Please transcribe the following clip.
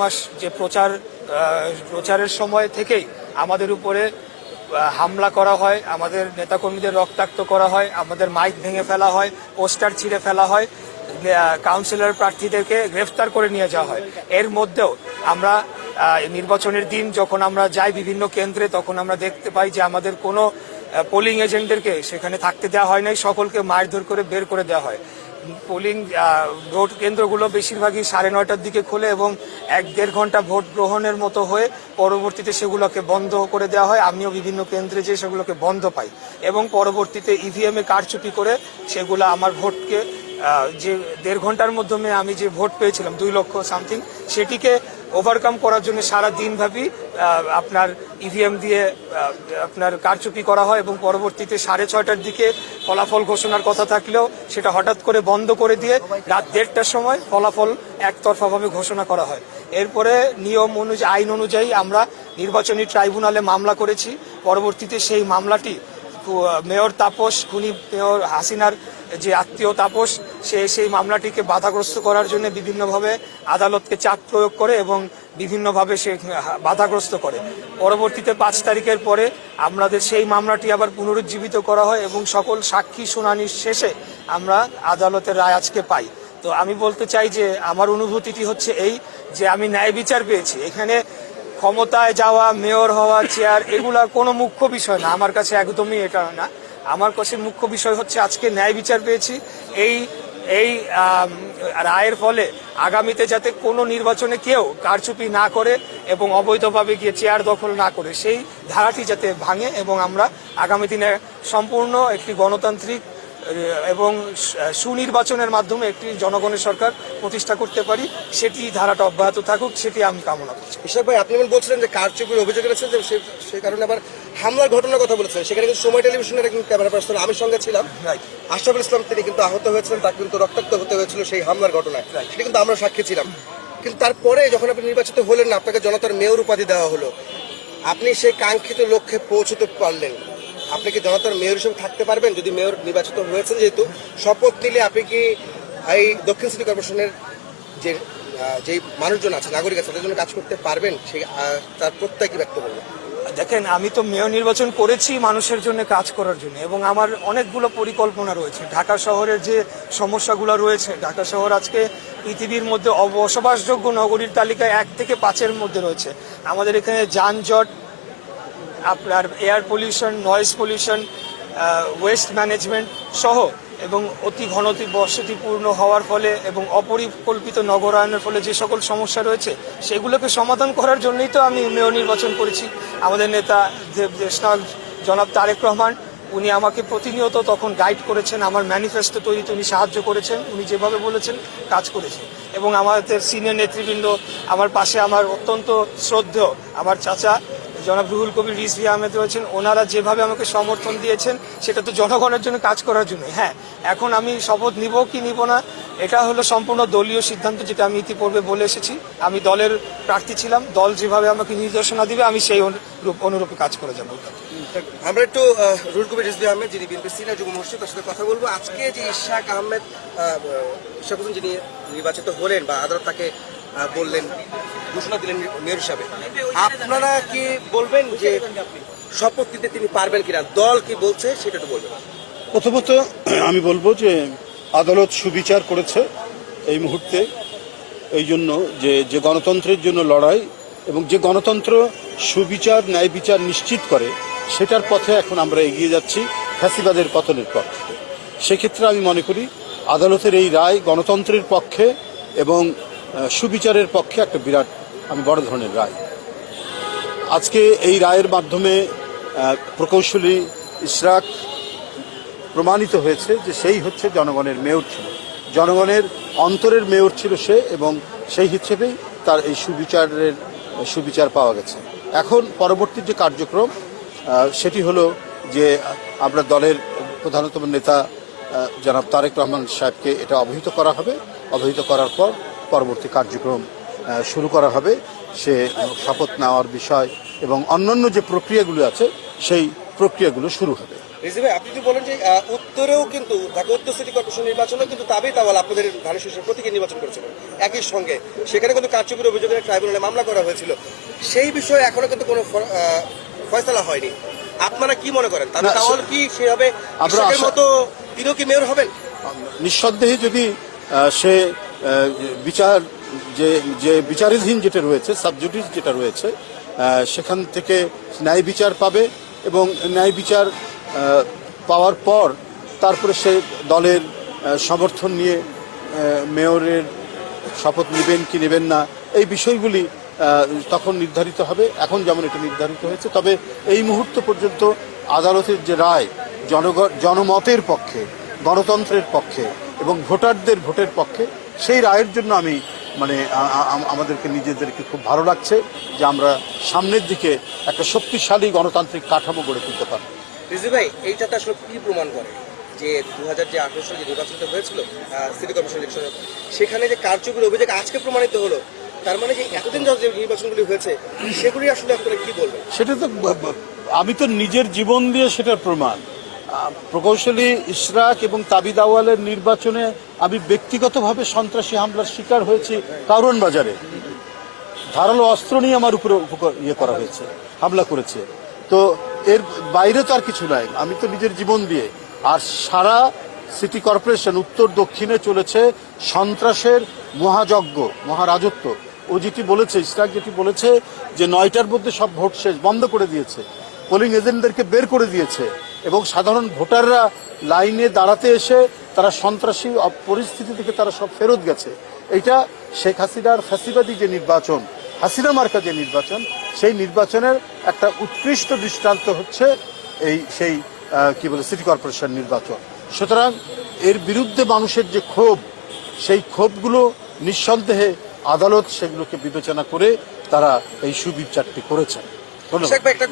মাস যে প্রচারের সময় থেকেই আমাদের উপরে হামলা করা হয়, আমাদের নেতাকর্মীদের রক্তাক্ত করা হয়, আমাদের মাইক ভেঙে ফেলা হয়, পোস্টার ছিঁড়ে ফেলা হয়, কাউন্সিলর প্রার্থীদেরকে গ্রেফতার করে নিয়ে যাওয়া হয়। এর মধ্যেও আমরা নির্বাচনের দিন যখন আমরা যাই বিভিন্ন কেন্দ্রে, তখন আমরা দেখতে পাই যে আমাদের কোনো পোলিং এজেন্টদেরকে সেখানে থাকতে দেওয়া হয় নাই, সকলকে মারধর করে বের করে দেওয়া হয়। পোলিং ভোট কেন্দ্রগুলো বেশিরভাগই 9:30টার দিকে খোলে এবং 1-1.5 ঘন্টা ভোট গ্রহণের মতো হয়ে পরবর্তীতে সেগুলোকে বন্ধ করে দেওয়া হয়। আমিও বিভিন্ন কেন্দ্রে যেয়ে সেগুলোকে বন্ধ পাই এবং পরবর্তীতে ইভিএমে কারচুপি করে সেগুলো আমার ভোটকে যে 1.5 ঘন্টার মাধ্যমে আমি যে ভোট পেয়েছিলাম 2 লক্ষ সামথিং, সেটিকে ওভারকাম করার জন্য সারা দিনব্যাপী আপনার ইভিএম দিয়ে আপনার কারচুপি করা হয় এবং পরবর্তীতে 6:30টার দিকে ফলাফল ঘোষণার কথা থাকলেও সেটা হঠাৎ করে বন্ধ করে দিয়ে রাত 1:30টার সময় ফলাফল একতরফাভাবে ঘোষণা করা হয়। এরপরে নিয়ম অনুযায়ী, আইন অনুযায়ী আমরা নির্বাচনী ট্রাইব্যুনালে মামলা করেছি। পরবর্তীতে সেই মামলাটি মেয়র তাপস, খুনি মেয়র হাসিনার যে আত্মীয় তাপস, সেই মামলাটিকে বাধাগ্রস্ত করার জন্য বিভিন্নভাবে আদালতকে চাপ প্রয়োগ করে এবং বিভিন্নভাবে সে বাধাগ্রস্ত করে। পরবর্তীতে 5 তারিখের পরে আমাদের সেই মামলাটি আবার পুনরুজ্জীবিত করা হয় এবং সকল সাক্ষী শুনানির শেষে আমরা আদালতের রায় আজকে পাই। তো আমি বলতে চাই যে আমার অনুভূতিটি হচ্ছে এই যে আমি ন্যায় বিচার পেয়েছি। এখানে ক্ষমতায় যাওয়া, মেয়র হওয়া, চেয়ার, এগুলা কোনো মুখ্য বিষয় না আমার কাছে, একদমই এটা না। আমার কাছে মুখ্য বিষয় হচ্ছে আজকে ন্যায় বিচার পেয়েছি। এই রায়ের ফলে আগামীতে যাতে কোনো নির্বাচনে কেউ কারচুপি না করে এবং অবৈধভাবে গিয়ে চেয়ার দখল না করে, সেই ধারাটি যাতে ভাঙে এবং আমরা আগামী দিনে সম্পূর্ণ একটি গণতান্ত্রিক এবং সুনির্বাচনের মাধ্যমে একটি জনগণের সরকার প্রতিষ্ঠা করতে পারি, সেটি ধারাটা অব্যাহত থাকুক, সেটি আমি কামনা করছি। ইশরাক ভাই, আপনি বলছিলেন যে কারচুপির অভিযোগ এনেছেন, যে সেই কারণে আবার হামলার ঘটনার কথা বলেছেন। সেখানে কিন্তু সময় টেলিভিশনের একজন ক্যামেরা পার্সন আমি সঙ্গে ছিলাম, আশরাফুল ইসলাম, তিনি কিন্তু আহত হয়েছিলেন, তাকে কিন্তু রক্তাক্ত হতে হয়েছিল সেই হামলার ঘটনায়, সেটা কিন্তু আমরা সাক্ষী ছিলাম। কিন্তু তারপরে যখন আপনি নির্বাচিত হলেন না, আপনাকে জনতার মেয়র উপাধি দেওয়া হলো, আপনি সেই কাঙ্ক্ষিত লক্ষ্যে পৌঁছতে পারলেন। আপনি কি জনতার মেয়র হিসেবে থাকতে পারবেন? যদি মেয়র নির্বাচিত হয়েছেন, যেহেতু শপথ নিলে আপনি কি এই দক্ষিণ সিটি কর্পোরেশনের যে মানুষজন আছে, নাগরিক আছে, তাদের জন্য কাজ করতে পারবেন? সেই তার প্রত্যয় কি ব্যক্ত করবেন? দেখেন, আমি তো মেয়র নির্বাচন করেছি মানুষের জন্য কাজ করার জন্য এবং আমার অনেকগুলো পরিকল্পনা রয়েছে। ঢাকা শহরের যে সমস্যাগুলো রয়েছে, ঢাকা শহর আজকে পৃথিবীর মধ্যে বসবাসযোগ্য নগরীর তালিকায় 1 থেকে 5-এর মধ্যে রয়েছে। আমাদের এখানে যানজট, আপনার air pollution, noise pollution, waste management সহ এবং অতি বসতিপূর্ণ হওয়ার ফলে এবং অপরিকল্পিত নগরায়নের ফলে যে সকল সমস্যা রয়েছে, সেগুলোকে সমাধান করার জন্যই তো আমি মেয়র নির্বাচন করেছি। আমাদের নেতা দেশনায়ক জনাব তারেক রহমান, উনি আমাকে প্রতিনিয়ত তখন গাইড করেছেন, আমার ম্যানিফেস্টো তৈরিতে উনি সাহায্য করেছেন, উনি যেভাবে বলেছেন কাজ করেছেন। এবং আমাদের সিনিয়র নেতৃবৃন্দ আমার পাশে, আমার অত্যন্ত শ্রদ্ধেয় আমার চাচা জনাব রুহুল কবির রিজভী আহমেদ রয়েছেন, ওনারা যেভাবে আমাকে সমর্থন দিয়েছেন, সেটা তো জনগণের জন্য কাজ করার জন্য। হ্যাঁ, এখন আমি শপথ নিব কি নিব না, এটা হলো সম্পূর্ণ দলীয় সিদ্ধান্ত, যেটা আমি ইতিপূর্বে বলে এসেছি। আমি দলের প্রার্থী ছিলাম, দল যেভাবে আমাকে নির্দেশনা দিবে আমি সেই অনুরূপে কাজ করে যাব। আমরা একটু রুহুল কবির রিজভী আহমেদ, যিনি বিএনপির সিনিয়র যুগ্ম মহাসচিব, তার সাথে কথা বলবো। আজকে যে ইশরাক হোসেন যিনি নির্বাচিত হলেন বা আদালত তাকে বললেন, ঘোষণা দিলেন মেয়র হিসাবে, আপনারা কি বলবেন যে শপথ নিতে তিনি পারবেন কিনা? দল কি বলছে সেটা তো বলবেন। প্রথমত আমি বলবো যে আদালত সুবিচার করেছে এই মুহূর্তে, এই জন্য যে গণতন্ত্রের জন্য লড়াই এবং যে গণতন্ত্র সুবিচার, ন্যায় বিচার নিশ্চিত করে, সেটার পথে এখন আমরা এগিয়ে যাচ্ছি ফ্যাসিবাদের পতনের পথে। সেক্ষেত্রে আমি মনে করি আদালতের এই রায় গণতন্ত্রের পক্ষে এবং সুবিচারের পক্ষে একটা বিরাট, আমি বড় ধরনের রায়। আজকে এই রায়ের মাধ্যমে প্রকৌশলী ইশরাক প্রমাণিত হয়েছে যে সেই হচ্ছে জনগণের মেয়র ছিল, জনগণের অন্তরের মেয়র ছিল সে, এবং সেই হিসেবেই তার এই সুবিচার পাওয়া গেছে। এখন পরবর্তী যে কার্যক্রম সেটি হলো যে আমরা দলের প্রধানতম নেতা জনাব তারেক রহমান সাহেবকে এটা অবহিত করা হবে, অবহিত করার পর পরবর্তী কার্যক্রম শুরু করা হবে। সে শপথ নেওয়ার বিষয় এবং অন্যান্য যে প্রক্রিয়াগুলো আছে সেই প্রক্রিয়াগুলো শুরু হবে। রিজি ভাই, আপনি যদি বলেন যে উত্তরেও কিন্তু ঢাকা উত্তর সিটি কর্পোরেশন নির্বাচনে কিন্তু তাবিদ আওয়াল আপনাদের ধানের শীর্ষের প্রতীকে নির্বাচন করেছিলেন একই সঙ্গে, সেখানে কিন্তু কারচুপির অভিযোগে ট্রাইব্যুনালে মামলা করা হয়েছিল। সেই বিষয়ে এখনো কিন্তু কোনো ফয়সালা হয়নি। আপনারা কি মনে করেন, তাবিদ আওয়াল কি সেভাবে কৃষকের মতো তিনিও কি মেয়র হবেন? নিঃসন্দেহে যদি সে বিচার যে বিচারাধীন যেটা রয়েছে, সাবজুডিস যেটা রয়েছে, সেখান থেকে ন্যায় বিচার পাবে এবং ন্যায় বিচার পাওয়ার পর তারপরে সে দলের সমর্থন নিয়ে মেয়রের শপথ নেবেন কি নেবেন না, এই বিষয়গুলি তখন নির্ধারিত হবে। এখন যেমন এটা নির্ধারিত হয়েছে, তবে এই মুহূর্ত পর্যন্ত আদালতের যে রায় জনমতের পক্ষে, গণতন্ত্রের পক্ষে এবং ভোটারদের ভোটের পক্ষে, সেই রায়ের জন্য আমি আমাদেরকে নিজেদেরকে খুব ভালো লাগছে যে আমরা সামনের দিকে একটা শক্তিশালী গণতান্ত্রিক কাঠামো গড়ে তুলতে পারব। রিজি ভাই, এইটাতে আসলে কি প্রমাণ করে যে 2018 সালে যে নির্বাচনটা হয়েছিল সিটি কর্পোরেশন ইলেকশনে, সেখানে যে কারচুপির অভিযোগ আজকে প্রমাণিত হলো, তার মানে যে এতদিন যে নির্বাচনগুলি হয়েছে সেগুলি আসলে আপনারা কি বলবেন? সেটা তো আমি তো নিজের জীবন দিয়ে সেটার প্রমাণ। প্রকৌশলী ইশরাক এবং তাবিদ আওয়ালের নির্বাচনে আমি ব্যক্তিগতভাবে সন্ত্রাসী হামলার শিকার হয়েছি কারওয়ান বাজারে। ধারালো অস্ত্র নিয়ে আমার উপরে করা হয়েছে, হামলা করেছে। তো এর বাইরে তো আর কিছু নাই, আমি তো নিজের জীবন দিয়ে। আর সারা সিটি কর্পোরেশন উত্তর দক্ষিণে চলেছে সন্ত্রাসের মহাযজ্ঞ, মহারাজত্ব। ও যেটি বলেছে, ইশরাক যেটি বলেছে যে 9টার মধ্যে সব ভোট শেষ, বন্ধ করে দিয়েছে, পোলিং এজেন্টদেরকে বের করে দিয়েছে এবং সাধারণ ভোটাররা লাইনে দাঁড়াতে এসে তারা সন্ত্রাসী পরিস্থিতি থেকে তারা সব ফেরত গেছে। এটা শেখ হাসিনার ফ্যাসিবাদী যে নির্বাচন, হাসিনা মার্কা যে নির্বাচন, সেই নির্বাচনের একটা উৎকৃষ্ট দৃষ্টান্ত হচ্ছে সেই সিটি কর্পোরেশন নির্বাচন। সুতরাং এর বিরুদ্ধে মানুষের যে ক্ষোভ, সেই ক্ষোভগুলো নিঃসন্দেহে আদালত সেগুলোকে বিবেচনা করে তারা এই সুবিচারটি করেছেন। ধন্যবাদ। একটা